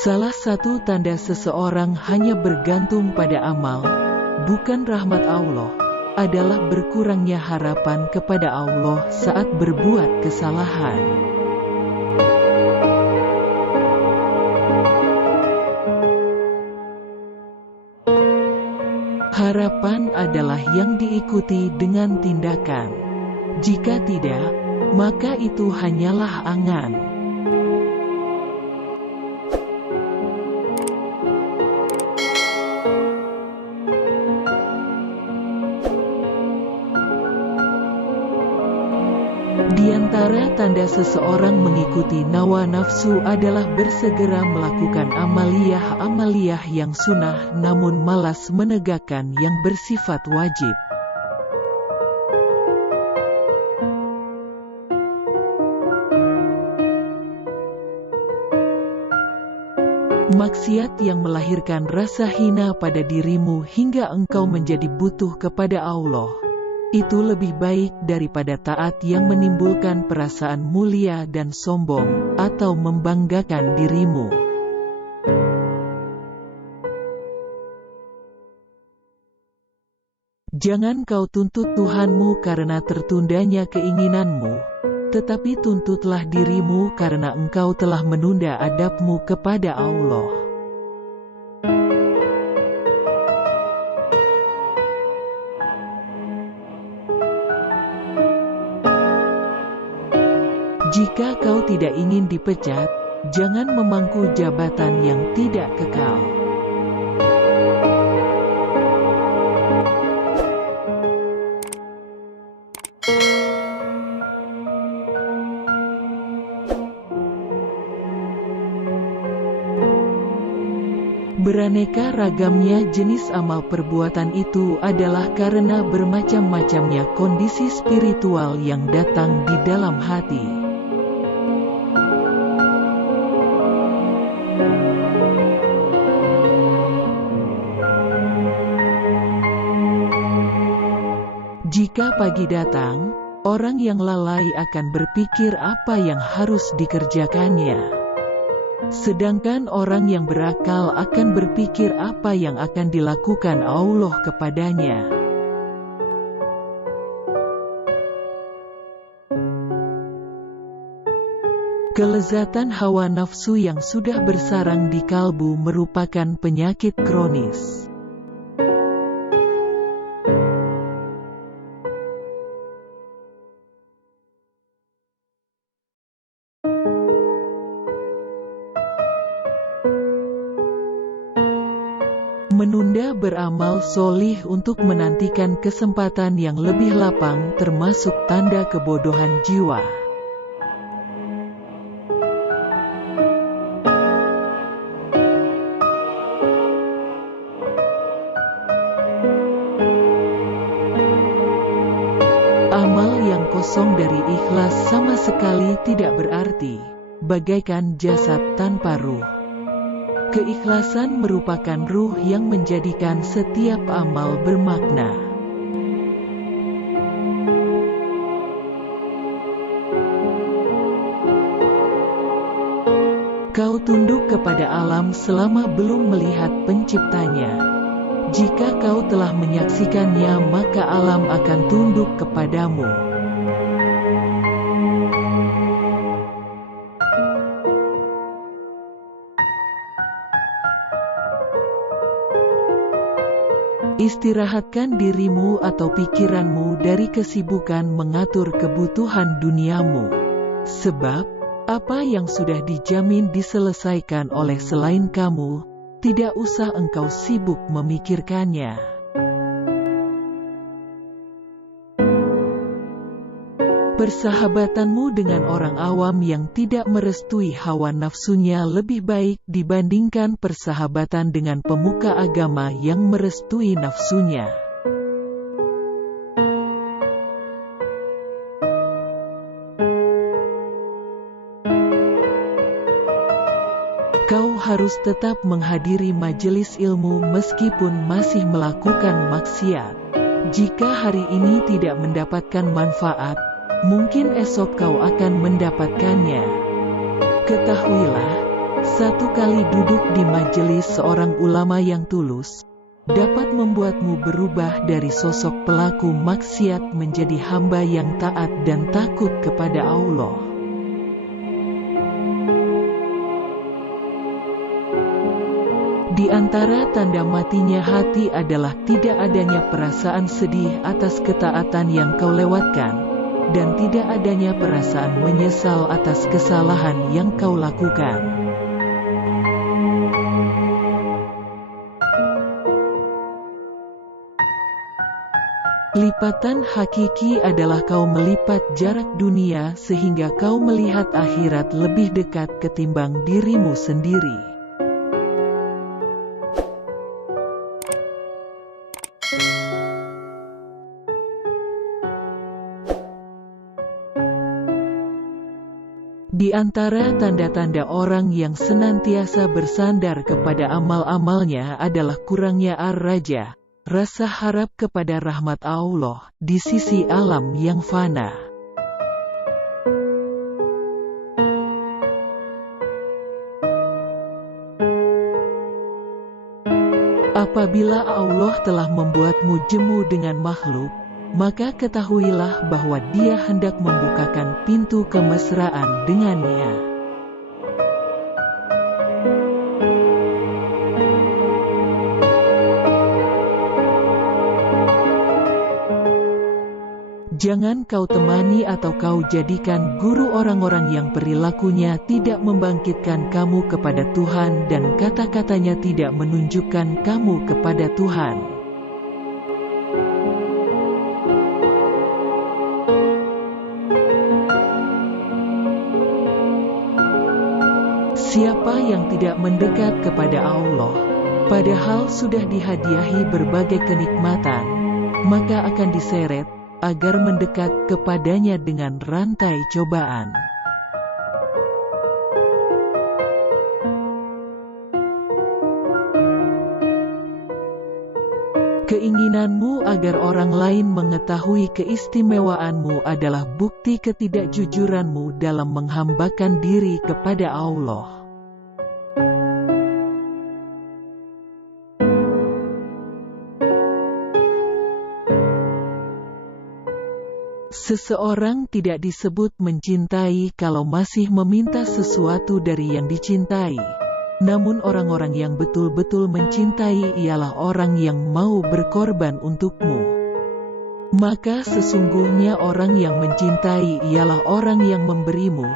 Salah satu tanda seseorang hanya bergantung pada amal, bukan rahmat Allah, adalah berkurangnya harapan kepada Allah saat berbuat kesalahan. Harapan adalah yang diikuti dengan tindakan. Jika tidak, maka itu hanyalah angan. Di antara tanda seseorang mengikuti hawa nafsu adalah bersegera melakukan amaliyah yang sunnah namun malas menegakkan yang bersifat wajib. Maksiat yang melahirkan rasa hina pada dirimu hingga engkau menjadi butuh kepada Allah. Itu lebih baik daripada taat yang menimbulkan perasaan mulia dan sombong, atau membanggakan dirimu. Jangan kau tuntut Tuhanmu karena tertundanya keinginanmu, tetapi tuntutlah dirimu karena engkau telah menunda adabmu kepada Allah. Jika kau tidak ingin dipecat, jangan memangku jabatan yang tidak kekal. Beraneka ragamnya jenis amal perbuatan itu adalah karena bermacam-macamnya kondisi spiritual yang datang di dalam hati. Jika pagi datang, orang yang lalai akan berpikir apa yang harus dikerjakannya. Sedangkan orang yang berakal akan berpikir apa yang akan dilakukan Allah kepadanya. Kelezatan hawa nafsu yang sudah bersarang di kalbu merupakan penyakit kronis. Menunda beramal solih untuk menantikan kesempatan yang lebih lapang termasuk tanda kebodohan jiwa. Amal yang kosong dari ikhlas sama sekali tidak berarti, bagaikan jasad tanpa ruh. Keikhlasan merupakan ruh yang menjadikan setiap amal bermakna. Kau tunduk kepada alam selama belum melihat penciptanya. Jika kau telah menyaksikannya, maka alam akan tunduk kepadamu. Istirahatkan dirimu atau pikiranmu dari kesibukan mengatur kebutuhan duniamu. Sebab, apa yang sudah dijamin diselesaikan oleh selain kamu, tidak usah engkau sibuk memikirkannya. Persahabatanmu dengan orang awam yang tidak merestui hawa nafsunya lebih baik dibandingkan persahabatan dengan pemuka agama yang merestui nafsunya. Kau harus tetap menghadiri majelis ilmu meskipun masih melakukan maksiat. Jika hari ini tidak mendapatkan manfaat, mungkin esok kau akan mendapatkannya. Ketahuilah, Satu kali duduk di majelis seorang ulama yang tulus, dapat membuatmu berubah dari sosok pelaku maksiat menjadi hamba yang taat dan takut kepada Allah. Di antara tanda matinya hati adalah tidak adanya perasaan sedih atas ketaatan yang kau lewatkan, dan tidak adanya perasaan menyesal atas kesalahan yang kau lakukan. Lipatan hakiki adalah kau melipat jarak dunia sehingga kau melihat akhirat lebih dekat ketimbang dirimu sendiri. Di antara tanda-tanda orang yang senantiasa bersandar kepada amal-amalnya adalah kurangnya ar-raja, rasa harap kepada rahmat Allah di sisi alam yang fana. Apabila Allah telah membuatmu jemu dengan makhluk, maka ketahuilah bahwa Dia hendak membukakan pintu kemesraan dengannya. Jangan kau temani atau kau jadikan guru orang-orang yang perilakunya tidak membangkitkan kamu kepada Tuhan dan kata-katanya tidak menunjukkan kamu kepada Tuhan. Siapa yang tidak mendekat kepada Allah, padahal sudah dihadiahi berbagai kenikmatan, maka akan diseret agar mendekat kepadanya dengan rantai cobaan. Keinginanmu agar orang lain mengetahui keistimewaanmu adalah bukti ketidakjujuranmu dalam menghambakan diri kepada Allah. Seseorang tidak disebut mencintai kalau masih meminta sesuatu dari yang dicintai. Namun orang-orang yang betul-betul mencintai ialah orang yang mau berkorban untukmu. Maka sesungguhnya orang yang mencintai ialah orang yang memberimu,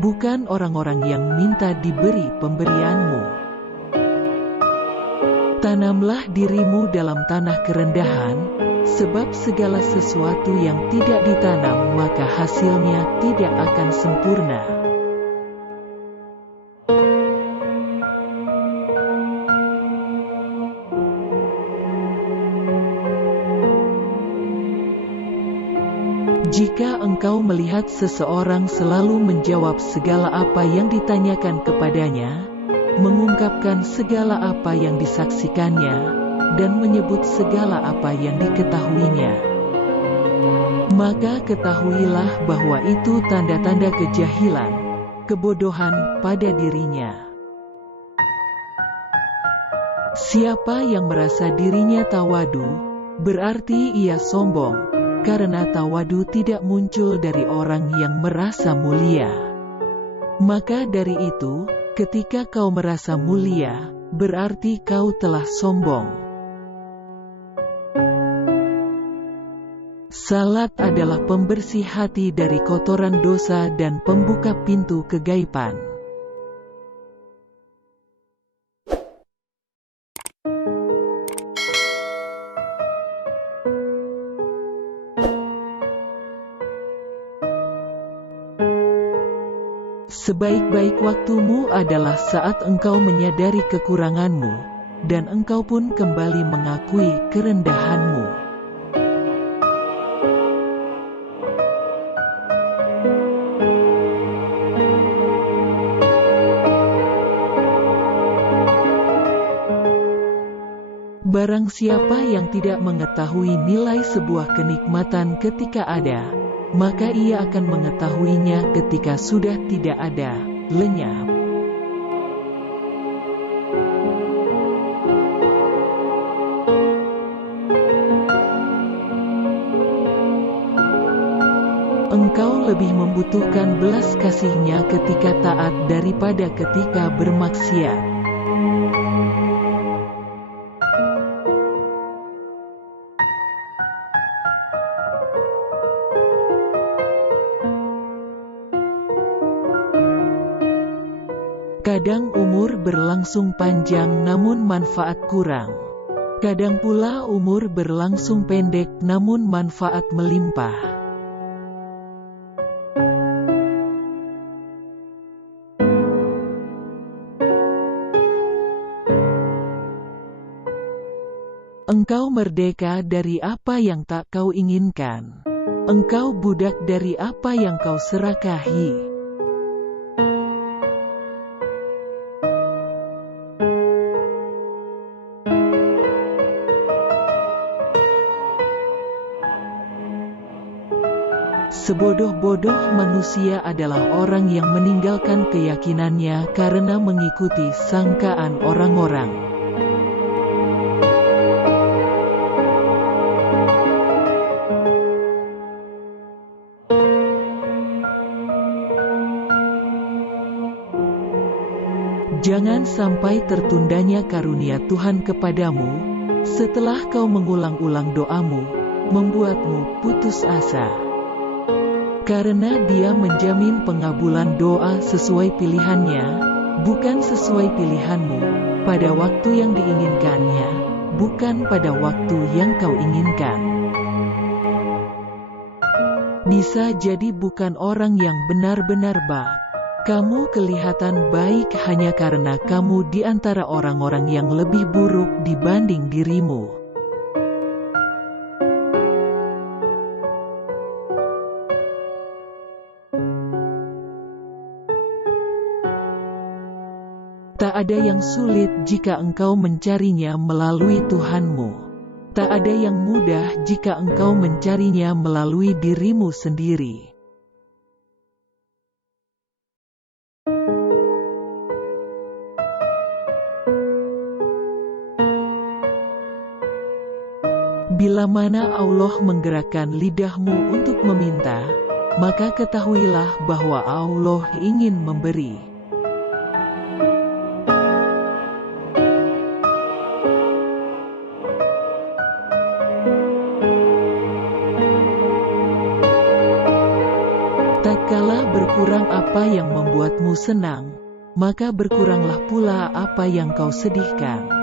bukan orang-orang yang minta diberi pemberianmu. Tanamlah dirimu dalam tanah kerendahan, sebab segala sesuatu yang tidak ditanam maka hasilnya tidak akan sempurna. Jika engkau melihat seseorang selalu menjawab segala apa yang ditanyakan kepadanya, mengungkapkan segala apa yang disaksikannya, dan menyebut segala apa yang diketahuinya, maka ketahuilah bahwa itu tanda-tanda kejahilan, kebodohan pada dirinya. Siapa yang merasa dirinya tawadu, berarti ia sombong, karena tawadu tidak muncul dari orang yang merasa mulia. Maka dari itu, ketika kau merasa mulia, berarti kau telah sombong. Salat adalah pembersih hati dari kotoran dosa dan pembuka pintu kegaiban. Sebaik-baik waktumu adalah saat engkau menyadari kekuranganmu, dan engkau pun kembali mengakui kerendahanmu. Barang siapa yang tidak mengetahui nilai sebuah kenikmatan ketika ada, maka ia akan mengetahuinya ketika sudah tidak ada, lenyap. Engkau lebih membutuhkan belas kasih-Nya ketika taat daripada ketika bermaksiat. Kadang umur berlangsung panjang namun manfaat kurang. Kadang pula umur berlangsung pendek namun manfaat melimpah. Engkau merdeka dari apa yang tak kau inginkan. Engkau budak dari apa yang kau serakahi. Sebodoh-bodoh manusia adalah orang yang meninggalkan keyakinannya karena mengikuti sangkaan orang-orang. Jangan sampai tertundanya karunia Tuhan kepadamu, setelah kau mengulang-ulang doamu, membuatmu putus asa. Karena Dia menjamin pengabulan doa sesuai pilihannya, bukan sesuai pilihanmu, pada waktu yang diinginkannya, bukan pada waktu yang kau inginkan. Bisa jadi bukan orang yang benar-benar baik. Kamu kelihatan baik hanya karena kamu di antara orang-orang yang lebih buruk dibanding dirimu. Tak ada yang sulit jika engkau mencarinya melalui Tuhanmu. Tak ada yang mudah jika engkau mencarinya melalui dirimu sendiri. Bila mana Allah menggerakkan lidahmu untuk meminta, maka ketahuilah bahwa Allah ingin memberi. Tatkala berkurang apa yang membuatmu senang, maka berkuranglah pula apa yang kau sedihkan.